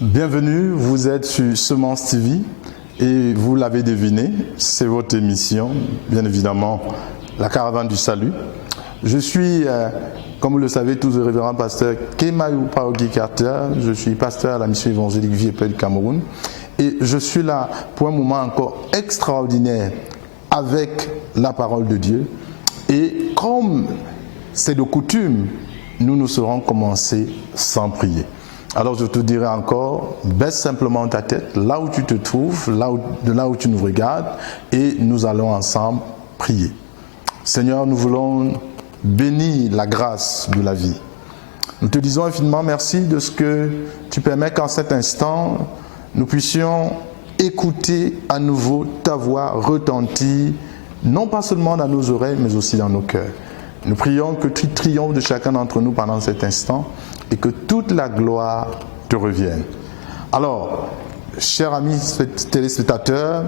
Bienvenue, vous êtes sur Semence TV et vous l'avez deviné, c'est votre émission, bien évidemment, la caravane du salut. Je suis, comme vous le savez tous, le révérend pasteur Kemayou Parogi Carter. Je suis pasteur à la mission évangélique Vie et Paix du Cameroun et je suis là pour un moment encore extraordinaire avec la parole de Dieu. Et comme c'est de coutume, nous ne saurons commencer sans prier. Alors je te dirai encore, baisse simplement ta tête, là où tu te trouves, de là où tu nous regardes, et nous allons ensemble prier. Seigneur, nous voulons bénir la grâce de la vie. Nous te disons infiniment merci de ce que tu permets qu'en cet instant, nous puissions écouter à nouveau ta voix retentir, non pas seulement dans nos oreilles, mais aussi dans nos cœurs. Nous prions que tu triomphes de chacun d'entre nous pendant cet instant et que toute la gloire te revienne. Alors, chers amis téléspectateurs,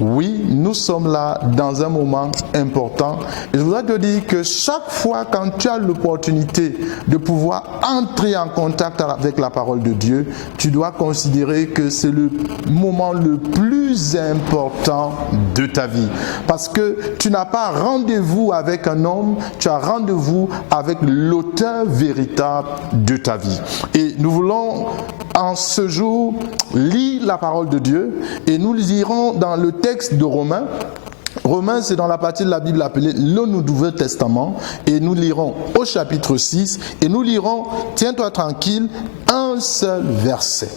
oui, nous sommes là dans un moment important. Et je voudrais te dire que chaque fois quand tu as l'opportunité de pouvoir entrer en contact avec la parole de Dieu, tu dois considérer que c'est le moment le plus important de ta vie. Parce que tu n'as pas rendez-vous avec un homme, tu as rendez-vous avec l'auteur véritable de ta vie. Et nous voulons en ce jour lire la parole de Dieu et nous lirons dans le texte de Romains. Romains, c'est dans la partie de la Bible appelée le Nouveau Testament et nous lirons au chapitre 6 et nous lirons, tiens-toi tranquille, un seul verset.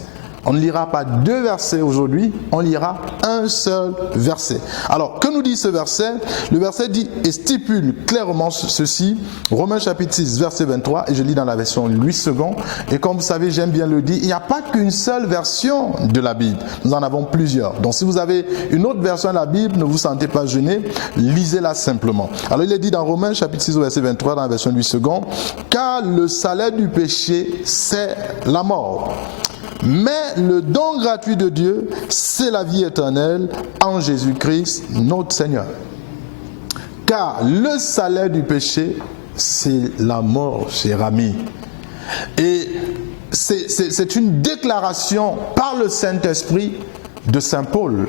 On ne lira pas deux versets aujourd'hui, on lira un seul verset. Alors, que nous dit ce verset? Le verset dit et stipule clairement ceci, Romains chapitre 6, verset 23, et je lis dans la version Louis II. Et comme vous savez, j'aime bien le dire, il n'y a pas qu'une seule version de la Bible. Nous en avons plusieurs. Donc, si vous avez une autre version de la Bible, ne vous sentez pas gêné, lisez-la simplement. Alors, il est dit dans Romains chapitre 6, verset 23, dans la version Louis II, car le salaire du péché, c'est la mort. Mais le don gratuit de Dieu, c'est la vie éternelle en Jésus-Christ, notre Seigneur. Car le salaire du péché, c'est la mort, cher ami. Et c'est une déclaration par le Saint-Esprit de Saint Paul,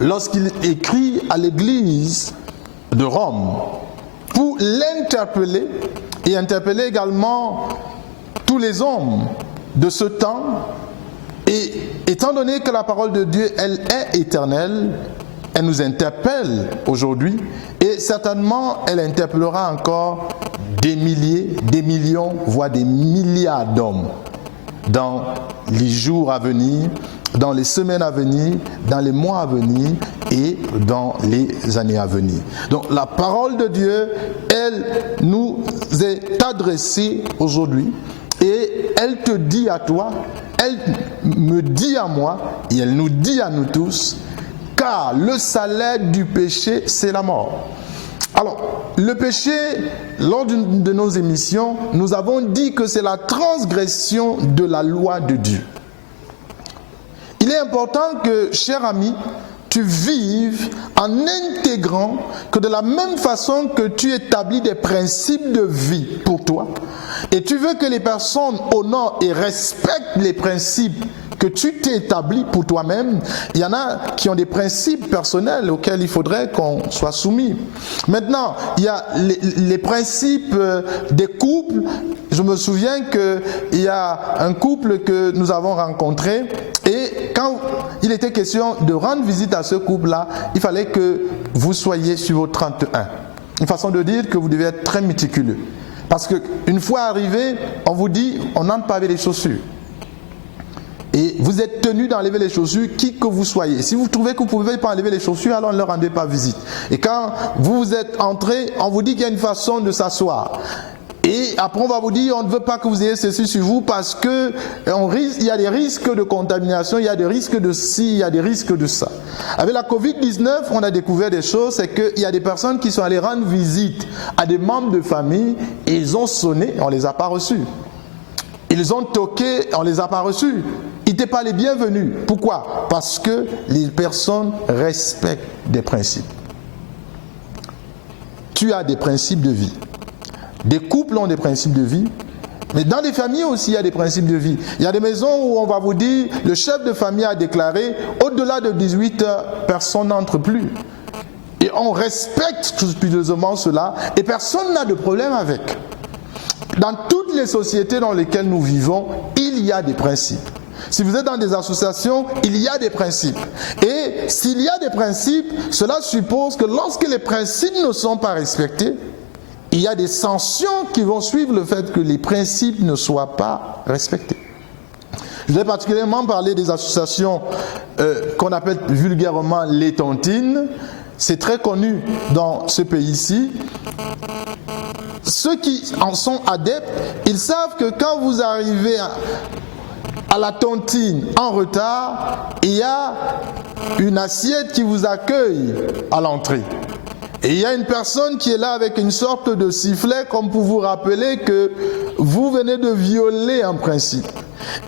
lorsqu'il écrit à l'église de Rome, pour l'interpeller et interpeller également tous les hommes de ce temps, et étant donné que la parole de Dieu, elle est éternelle, elle nous interpelle aujourd'hui, et certainement elle interpellera encore des milliers, des millions, voire des milliards d'hommes dans les jours à venir, dans les semaines à venir, dans les mois à venir et dans les années à venir. Donc la parole de Dieu, elle nous est adressée aujourd'hui. Et elle te dit à toi, elle me dit à moi, et elle nous dit à nous tous, car le salaire du péché, c'est la mort. Alors, le péché, lors d'une de nos émissions, nous avons dit que c'est la transgression de la loi de Dieu. Il est important que, cher ami, tu vives en intégrant que de la même façon que tu établis des principes de vie pour toi, et tu veux que les personnes honorent et respectent les principes que tu t'es établi pour toi-même, il y en a qui ont des principes personnels auxquels il faudrait qu'on soit soumis. Maintenant, il y a les principes des couples. Je me souviens qu'il y a un couple que nous avons rencontré et quand il était question de rendre visite à ce couple-là, il fallait que vous soyez sur vos 31. Une façon de dire que vous devez être très méticuleux. Parce qu'une fois arrivé, on vous dit, on n'entre pas avec les chaussures. Et vous êtes tenu d'enlever les chaussures, qui que vous soyez. Si vous trouvez que vous ne pouvez pas enlever les chaussures, alors ne leur rendez pas visite. Et quand vous êtes entré, on vous dit qu'il y a une façon de s'asseoir. Et après, on va vous dire, on ne veut pas que vous ayez ceci sur vous parce que il y a des risques de contamination, il y a des risques de ci, il y a des risques de ça. Avec la Covid-19, on a découvert des choses, c'est qu'il y a des personnes qui sont allées rendre visite à des membres de famille et ils ont sonné, on ne les a pas reçus. Ils ont toqué, on ne les a pas reçus. Ils n'étaient pas les bienvenus. Pourquoi? Parce que les personnes respectent des principes. Tu as des principes de vie. Des couples ont des principes de vie. Mais dans les familles aussi, il y a des principes de vie. Il y a des maisons où on va vous dire, le chef de famille a déclaré, au-delà de 18 heures, personne n'entre plus. Et on respecte scrupuleusement cela et personne n'a de problème avec. Dans toutes les sociétés dans lesquelles nous vivons, il y a des principes. Si vous êtes dans des associations, il y a des principes. Et s'il y a des principes, cela suppose que lorsque les principes ne sont pas respectés, il y a des sanctions qui vont suivre le fait que les principes ne soient pas respectés. Je vais particulièrement parler des associations qu'on appelle vulgairement les tontines. C'est très connu dans ce pays-ci. Ceux qui en sont adeptes, ils savent que quand vous arrivez à la tontine en retard, il y a une assiette qui vous accueille à l'entrée. Et il y a une personne qui est là avec une sorte de sifflet comme pour vous rappeler que vous venez de violer un principe.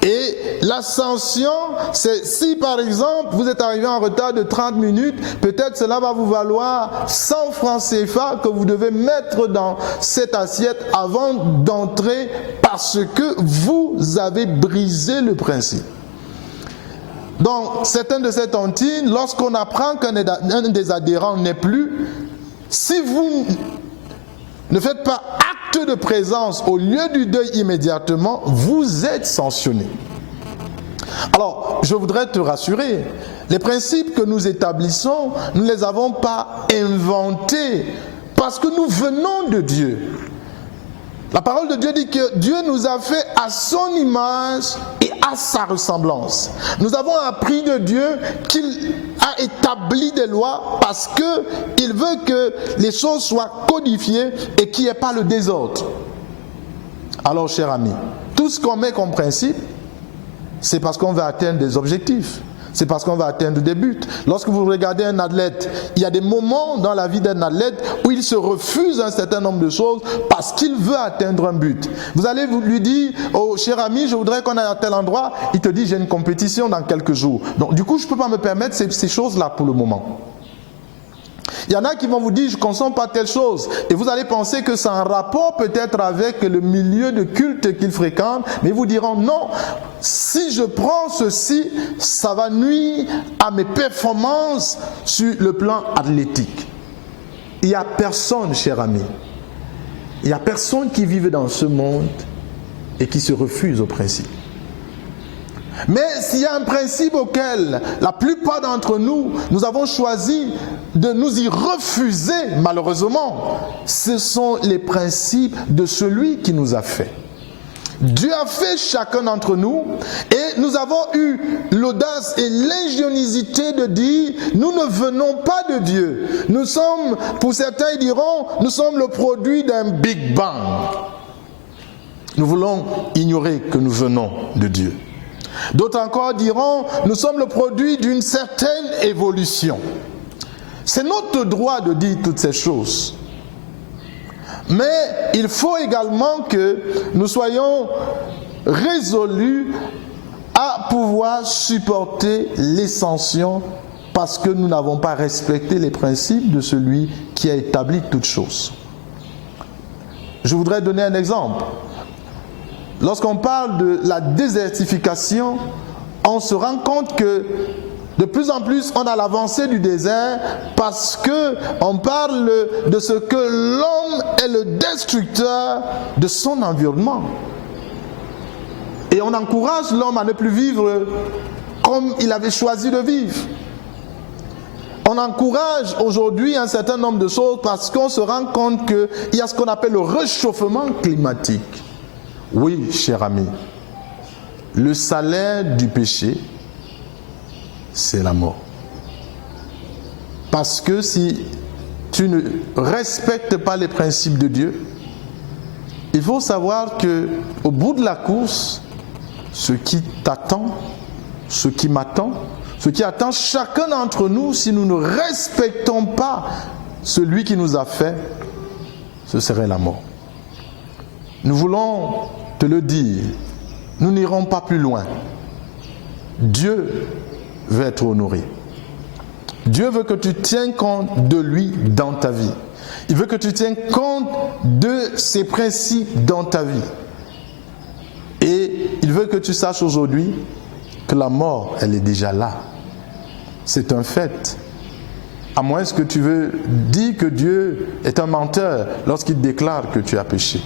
Et la sanction, c'est si par exemple vous êtes arrivé en retard de 30 minutes, peut-être cela va vous valoir 100 francs CFA que vous devez mettre dans cette assiette avant d'entrer parce que vous avez brisé le principe. Donc, certaines de ces tontines, lorsqu'on apprend qu'un des adhérents n'est plus, si vous ne faites pas acte de présence au lieu du deuil immédiatement, vous êtes sanctionné. Alors, je voudrais te rassurer, les principes que nous établissons, nous ne les avons pas inventés parce que nous venons de Dieu. La parole de Dieu dit que Dieu nous a fait à son image et à sa ressemblance. Nous avons appris de Dieu qu'il a établi des lois parce qu'il veut que les choses soient codifiées et qu'il n'y ait pas le désordre. Alors, chers amis, tout ce qu'on met comme principe, c'est parce qu'on veut atteindre des objectifs. C'est parce qu'on va atteindre des buts. Lorsque vous regardez un athlète, il y a des moments dans la vie d'un athlète où il se refuse un certain nombre de choses parce qu'il veut atteindre un but. Vous allez lui dire, oh cher ami, je voudrais qu'on aille à tel endroit. Il te dit, j'ai une compétition dans quelques jours. Donc du coup, je ne peux pas me permettre ces choses-là pour le moment. Il y en a qui vont vous dire, je ne consomme pas telle chose. Et vous allez penser que c'est un rapport peut-être avec le milieu de culte qu'ils fréquentent. Mais ils vous diront, non, si je prends ceci, ça va nuire à mes performances sur le plan athlétique. Il n'y a personne, cher ami. Il n'y a personne qui vive dans ce monde et qui se refuse au principe. Mais s'il y a un principe auquel la plupart d'entre nous, nous avons choisi de nous y refuser, malheureusement, ce sont les principes de celui qui nous a fait. Dieu a fait chacun d'entre nous et nous avons eu l'audace et l'ingéniosité de dire, nous ne venons pas de Dieu. Nous sommes, pour certains ils diront, nous sommes le produit d'un Big Bang. Nous voulons ignorer que nous venons de Dieu. D'autres encore diront, nous sommes le produit d'une certaine évolution. C'est notre droit de dire toutes ces choses. Mais il faut également que nous soyons résolus à pouvoir supporter les sanctions parce que nous n'avons pas respecté les principes de celui qui a établi toutes choses. Je voudrais donner un exemple. Lorsqu'on parle de la désertification, on se rend compte que de plus en plus on a l'avancée du désert parce qu'on parle de ce que l'homme est le destructeur de son environnement. Et on encourage l'homme à ne plus vivre comme il avait choisi de vivre. On encourage aujourd'hui un certain nombre de choses parce qu'on se rend compte qu'il y a ce qu'on appelle le réchauffement climatique. Oui, cher ami, le salaire du péché, c'est la mort. Parce que si tu ne respectes pas les principes de Dieu, il faut savoir qu'au bout de la course, ce qui t'attend, ce qui m'attend, ce qui attend chacun d'entre nous, si nous ne respectons pas celui qui nous a fait, ce serait la mort. Nous voulons te le dire, nous n'irons pas plus loin. Dieu veut être honoré. Dieu veut que tu tiennes compte de lui dans ta vie. Il veut que tu tiennes compte de ses principes dans ta vie. Et il veut que tu saches aujourd'hui que la mort, elle est déjà là. C'est un fait. À moins que tu veux dire que Dieu est un menteur lorsqu'il déclare que tu as péché.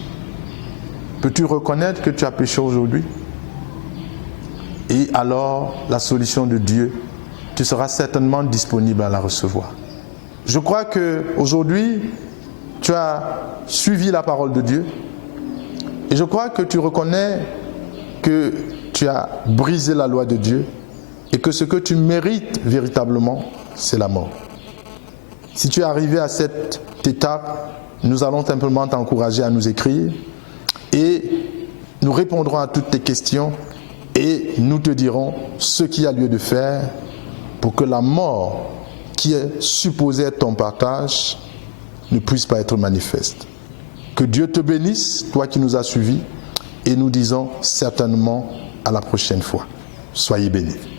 Peux-tu reconnaître que tu as péché aujourd'hui? Et alors, la solution de Dieu, tu seras certainement disponible à la recevoir. Je crois qu'aujourd'hui, tu as suivi la parole de Dieu. Et je crois que tu reconnais que tu as brisé la loi de Dieu et que ce que tu mérites véritablement, c'est la mort. Si tu es arrivé à cette étape, nous allons simplement t'encourager à nous écrire et nous répondrons à toutes tes questions et nous te dirons ce qu'il y a lieu de faire pour que la mort qui est supposée être ton partage ne puisse pas être manifeste. Que Dieu te bénisse, toi qui nous as suivis, et nous disons certainement à la prochaine fois. Soyez bénis.